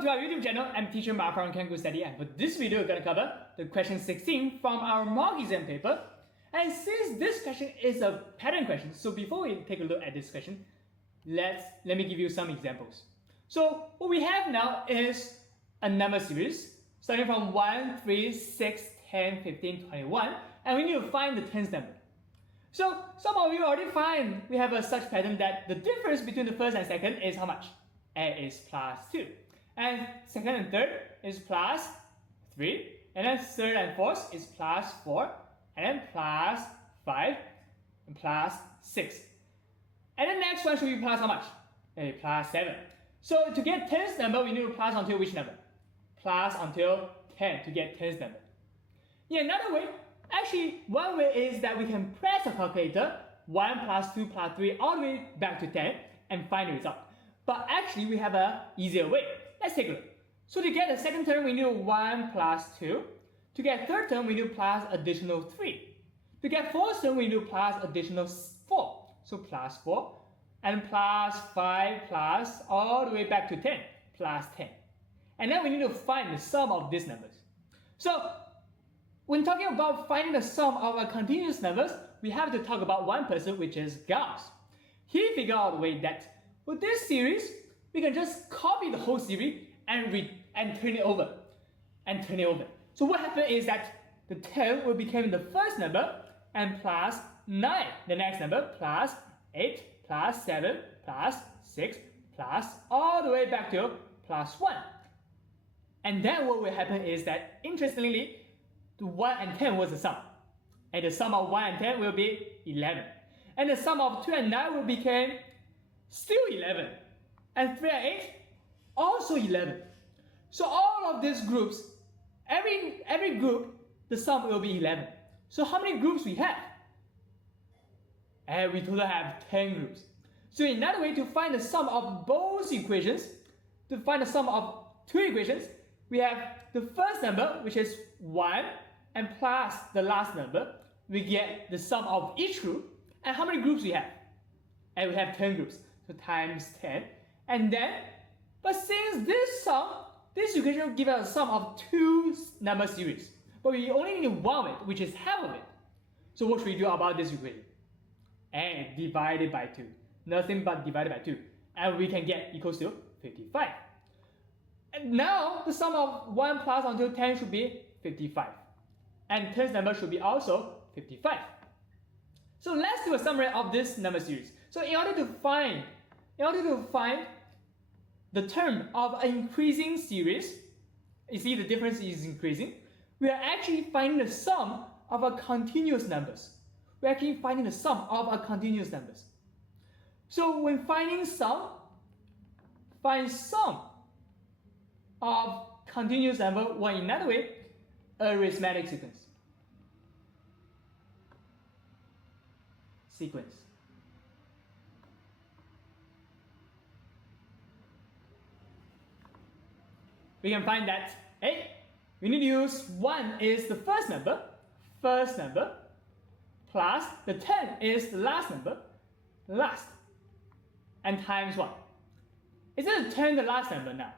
Welcome to our YouTube channel. I'm teacher Mark from Can Go Study, and for this video we're going to cover the question 16 from our mock exam paper. And since this question is a pattern question, so before we take a look at this question, let me give you some examples. So what we have now is a number series starting from 1, 3, 6, 10, 15, 21, and we need to find the tens number. So some of you already find we have a such pattern that the difference between the first and second is how much? A is plus 2. And second and third is plus 3. And then third and fourth is plus 4. And then plus 5. And plus 6. And the next one should be plus how much? Plus 7. So to get tens number, we need to plus until which number? Plus until 10 to get tens number. Yeah, another way, actually one way is that we can press a calculator 1 plus 2 plus 3 all the way back to 10 and find the result. But actually we have an easier way. Let's take a look. So to get the second term, we need 1 plus 2. To get third term, we need plus additional 3. To get fourth term, we need plus additional 4. So plus 4. And plus 5 plus all the way back to 10. Plus 10. And then we need to find the sum of these numbers. So when talking about finding the sum of our continuous numbers, we have to talk about one person, which is Gauss. He figured out a way that with this series, we can just copy the whole series and turn it over. So what happened is that the 10 will become the first number and plus 9, the next number, plus 8, plus 7, plus 6, plus all the way back to plus 1. And then what will happen is that, interestingly, the 1 and 10 was the sum. And the sum of 1 and 10 will be 11. And the sum of 2 and 9 will become still 11. And 3 and 8, also 11. So all of these groups, every group, the sum will be 11. So how many groups we have? And we total have 10 groups. So another way to find the sum of both equations, to find the sum of two equations, we have the first number, which is 1, and plus the last number, we get the sum of each group. And how many groups we have? And we have 10 groups, so times 10. And then, but since this equation will give us a sum of two number series, but we only need one of it, which is half of it. So what should we do about this equation? And divide it by 2. Nothing but divided by 2. And we can get equals to 55. And now the sum of 1 plus until 10 should be 55. And tens number should be also 55. So let's do a summary of this number series. So in order to find the term of an increasing series, you see the difference is increasing, we are actually finding the sum of our continuous numbers. We're actually finding the sum of our continuous numbers. So when finding sum, find sum of continuous number, or in another way, arithmetic sequence. We can find that we need to use 1 is the first number, plus the 10 is the last number, and times what? Is it 10 the last number now?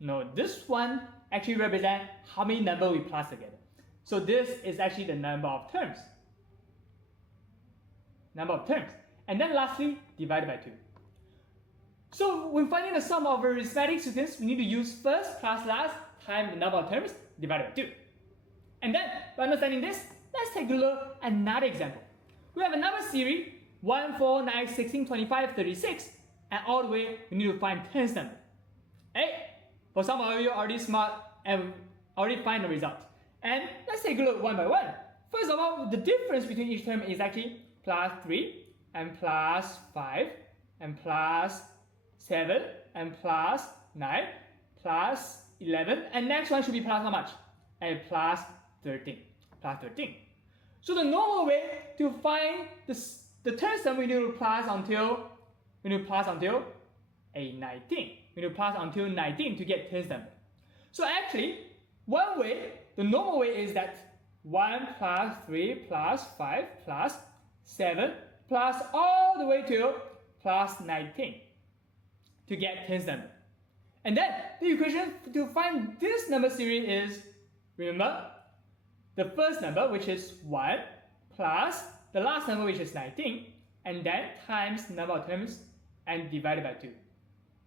No, this one actually represents how many numbers we plus together. So this is actually the number of terms. And then lastly, divided by 2. So when finding the sum of arithmetic sequence, we need to use first plus last times the number of terms divided by 2. And then, by understanding this, let's take a look at another example. We have a number series 1, 4, 9, 16, 25, 36, and all the way we need to find tens number. For some of you already smart and already find the result. And let's take a look one by one. First of all, the difference between each term is actually plus 3 and plus 5 and plus 7 and plus 9 plus 11, and next one should be plus how much? And plus 13. So the normal way to find the tens sum, we need to plus until a 19. We need to plus until 19 to get tens number. So actually, one way, the normal way is that 1 plus 3 plus 5 plus 7 plus all the way to plus 19 to get tens number. And then the equation to find this number series is, remember, the first number, which is 1, plus the last number, which is 19, and then times the number of terms and divided by 2.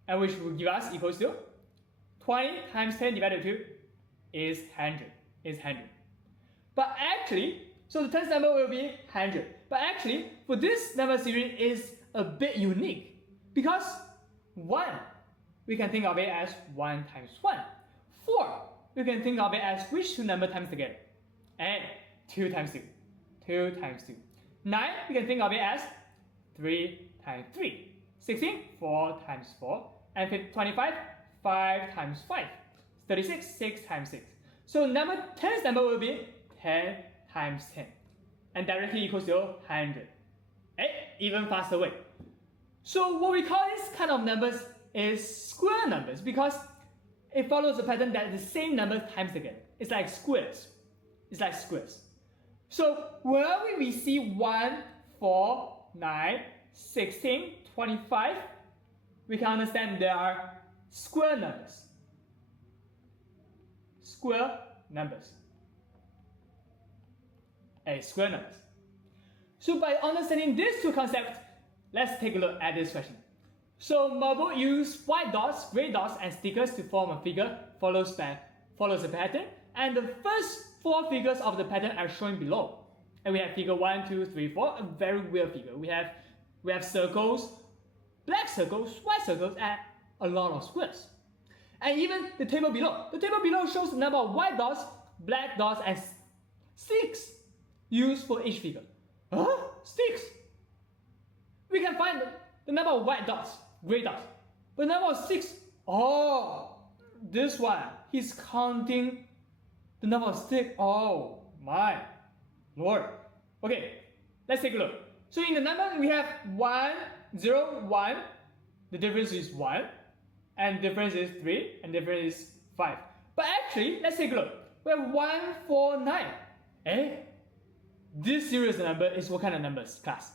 And which will give us equals to 20 times 10 divided by 2 is 100. But actually, so the tenth number will be 100. But actually, for this number series is a bit unique because 1, we can think of it as 1 times 1. 4, we can think of it as which two number times together? And 2 times 2. 2 times 2. 9, we can think of it as 3 times 3. 16, 4 times 4. And 25, 5 times 5. 36, 6 times 6. So tenth number will be 10 times 10. And directly equals to 100. Even faster way. So what we call this kind of numbers is square numbers because it follows the pattern that the same number times together. It's like squares. So whenever we see 1, 4, 9, 16, 25, we can understand there are square numbers. Square numbers. So by understanding these two concepts, let's take a look at this question. So Marble used white dots, gray dots, and stickers to form a figure follows the pattern, and the first 4 figures of the pattern are shown below. And we have figure 1, 2, 3, 4, a very weird figure. We have circles, black circles, white circles, and a lot of squares. And even the table below. The table below shows the number of white dots, black dots, and sticks used for each figure. Sticks? We can find the number of white dots, gray dots. But the number of sticks, this one, he's counting the number of sticks. Oh my Lord. Okay, let's take a look. So in the number, we have 1, 0, 1. The difference is 1. And difference is 3. And difference is 5. But actually, let's take a look. We have 1, 4, 9. This series number is what kind of numbers, class?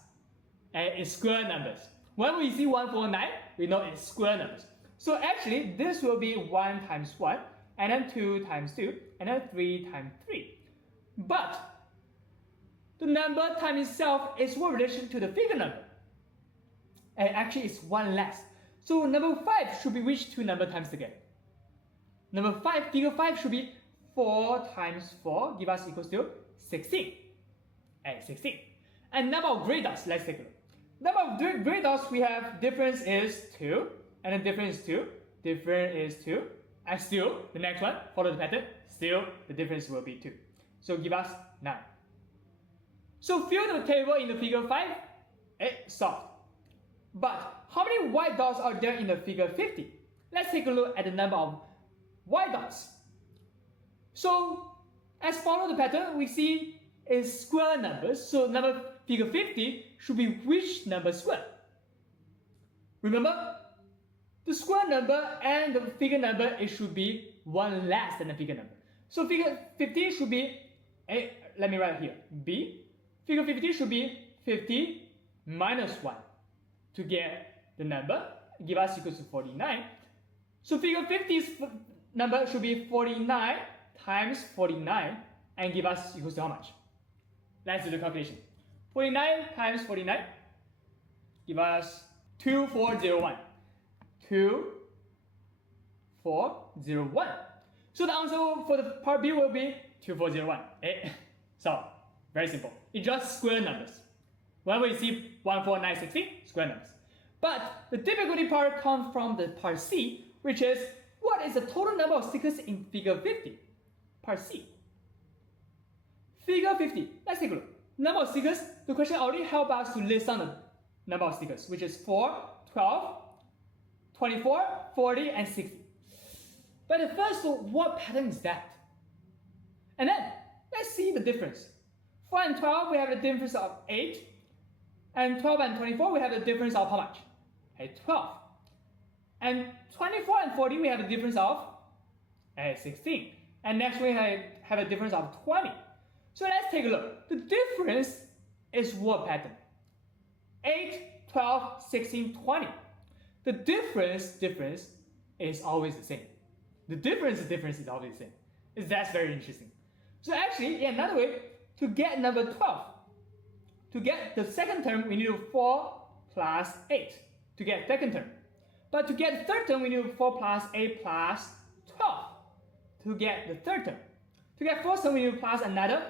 It's square numbers. When we see 1, 4, 9, we know it's square numbers. So actually, this will be 1 times 1, and then 2 times 2, and then 3 times 3. But the number times itself is what relation to the figure number. And actually, it's 1 less. So number 5 should be which two number times together? Number 5, figure 5 should be 4 times 4, give us equals to 16. 16. And number of gray dots, let's take a look. Number of gray dots, we have difference is 2, and then difference is 2, difference is 2, and still, the next one, follow the pattern, still the difference will be 2. So give us 9. So fill the table in the figure 5, solved. But how many white dots are there in the figure 50? Let's take a look at the number of white dots. So as follow the pattern, we see is square numbers. So figure 50 should be which number square? Remember, the square number and the figure number, it should be 1 less than the figure number. So figure 50 should be, let me write here, B. Figure 50 should be 50 minus 1 to get the number, give us equals to 49. So figure 50's number should be 49 times 49 and give us equals to how much? Let's do the calculation. 49 times 49 give us 2401. 2401. So the answer for the part B will be 2401. So very simple. It's just square numbers. When we see 1, 4, 9, 16, square numbers. But the difficulty part comes from the part C, which is what is the total number of stickers in figure 50? Part C. Figure 50. Let's take a look. Number of stickers, the question already helped us to list down the number of stickers, which is 4, 12, 24, 40, and 60. But the first one, what pattern is that? And then, let's see the difference. 4 and 12, we have the difference of 8. And 12 and 24, we have the difference of how much? 12. And 24 and 40, we have the difference of 16. And next we have a difference of 20. So let's take a look. The difference is what pattern? 8, 12, 16, 20. The difference is always the same. The difference is always the same. That's very interesting. So actually, in another way, to get number 12, to get the second term, we need 4 plus 8 to get second term. But to get the third term, we need 4 plus 8 plus 12 to get the third term. To get fourth term, we need plus another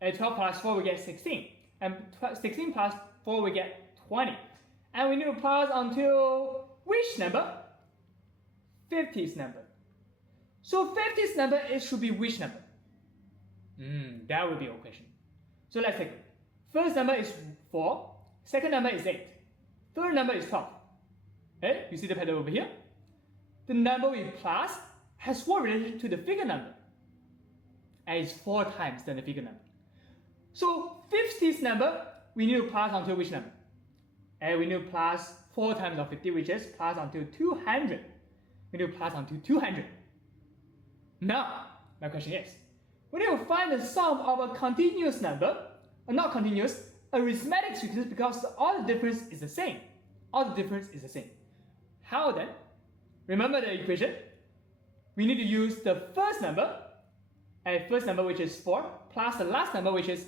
12 plus 4, we get 16. And 16 plus 4, we get 20. And we need to plus until which number? 50th number. So 50th number, it should be which number? That would be our question. So let's take it. First number is 4, second number is 8, third number is 12. Okay, you see the pattern over here? The number we plus has what relation to the figure number? And it's 4 times than the figure number. So 50th number, we need to plus until which number? And we need to plus 4 times of 50, which is plus until 200. We need to plus until 200. Now, my question is, we need to find the sum of a continuous number, or not continuous, arithmetic sequence, because all the difference is the same. All the difference is the same. How then? Remember the equation? We need to use the first number, and first number which is 4, plus the last number which is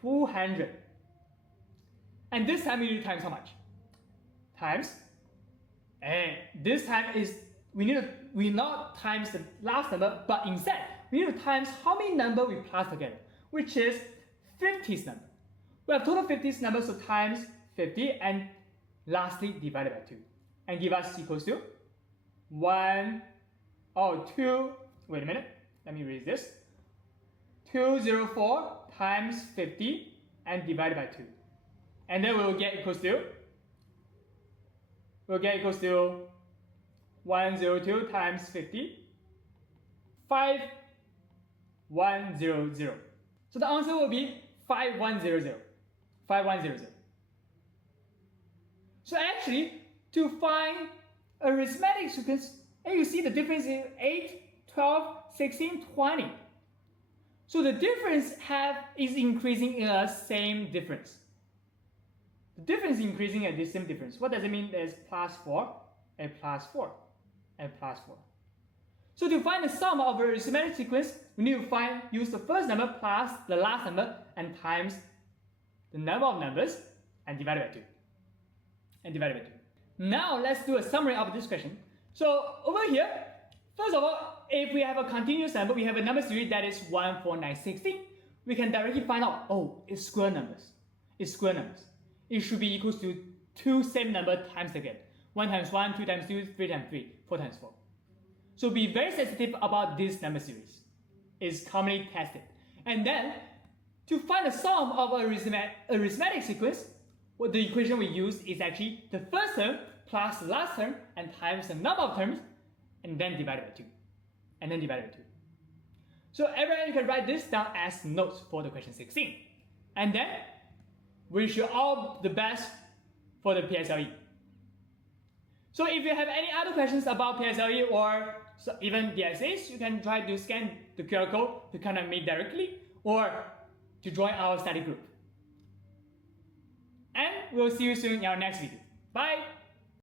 200. And this time we need to times how much? Times, and this time is, we not times the last number, but instead, we need to times how many number we plus together, which is 50th number. We have total 50th number, so times 50, and lastly divided by 2. And give us equals to 2, wait a minute, let me erase this. 204 times 50 and divided by 2. And then we'll get equals to 102 times 50, 5100. So the answer will be 5100. 5100. So actually, to find a arithmetic sequence, and you see the difference in 8, 12, 16, 20. So the difference is increasing in a same difference. The difference is increasing at this same difference. What does it mean? There's plus 4, and plus 4, and plus 4. So to find the sum of a arithmetic sequence, we need to use the first number plus the last number and times the number of numbers and divided by 2. And divided by 2. Now let's do a summary of this question. So over here, first of all, if we have a continuous number, we have a number series that is 1, 4, 9, 16. We can directly find out, oh, it's square numbers. It's square numbers. It should be equals to 2 same number times together. 1 times 1, 2 times 2, 3 times 3, 4 times 4. So be very sensitive about this number series. It's commonly tested. And then, to find the sum of a arithmetic sequence, what the equation we use is actually the first term plus the last term and times the number of terms and then divided by 2. And then divided by 2. So everyone, you can write this down as notes for the question 16. And then, wish you all the best for the PSLE. So if you have any other questions about PSLE or even the essays, you can try to scan the QR code to contact me directly or to join our study group. And we'll see you soon in our next video. Bye!